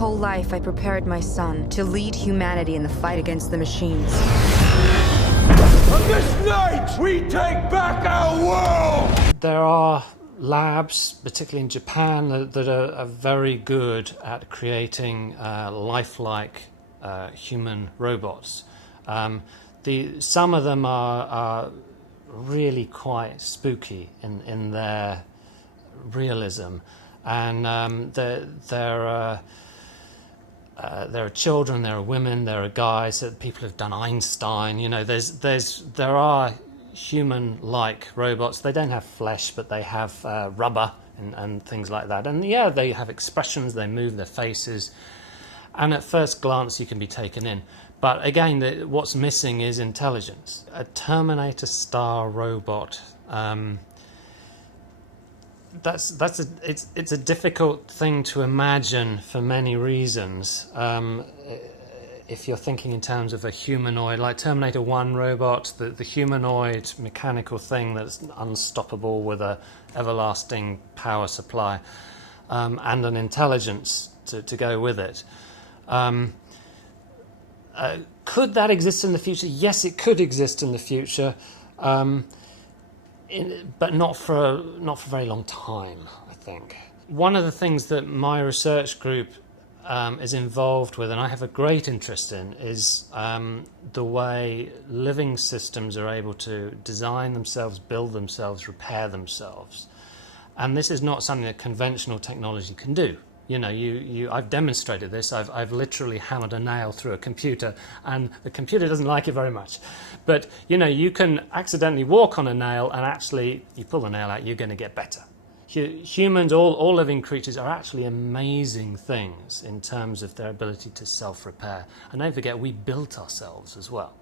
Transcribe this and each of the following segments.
whole life, I prepared my son to lead humanity in the fight against the machines. On this night, we take back our world! There are labs, particularly in Japan, that are very good at creating lifelike human robots. Some of them are really quite spooky in their realism, and there are children, there are women, there are guys. People have done Einstein. You know, there are human-like robots. They don't have flesh, but they have rubber and things like that. And yeah, they have expressions. They move their faces, and at first glance, you can be taken in. But again, what's missing is intelligence. A Terminator-style robot. It's a difficult thing to imagine for many reasons. If you're thinking in terms of a humanoid, like Terminator 1 robot, the humanoid mechanical thing that's unstoppable with a everlasting power supply, and an intelligence to go with it. Could that exist in the future? Yes, it could exist in the future, but not for a very long time, I think. One of the things that my research group is involved with, and I have a great interest in, is the way living systems are able to design themselves, build themselves, repair themselves. And this is not something that conventional technology can do. You know, I've demonstrated this. I've literally hammered a nail through a computer, and the computer doesn't like it very much. But, you know, you can accidentally walk on a nail, and actually, you pull the nail out, you're going to get better. Humans, all living creatures, are actually amazing things in terms of their ability to self-repair. And don't forget, we built ourselves as well.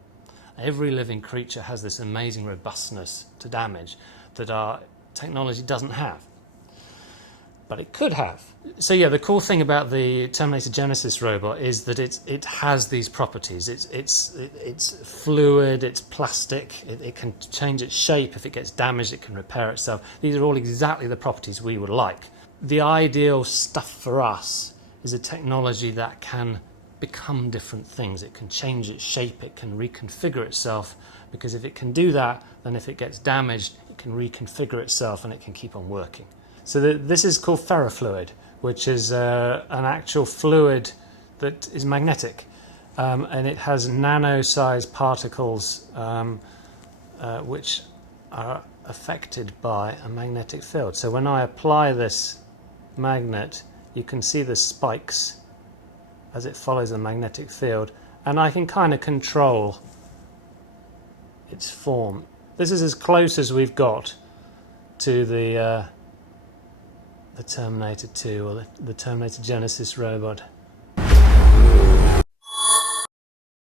Every living creature has this amazing robustness to damage that our technology doesn't have. But it could have. So yeah, the cool thing about the Terminator Genesis robot is that it has these properties. It's fluid, it's plastic, it can change its shape. If it gets damaged, it can repair itself. These are all exactly the properties we would like. The ideal stuff for us is a technology that can become different things. It can change its shape, it can reconfigure itself, because if it can do that, then if it gets damaged, it can reconfigure itself and it can keep on working. So this is called ferrofluid, which is an actual fluid that is magnetic, and it has nano-sized particles which are affected by a magnetic field. So when I apply this magnet, you can see the spikes as it follows the magnetic field, and I can kind of control its form. This is as close as we've got to the Terminator 2 or the Terminator Genesis robot.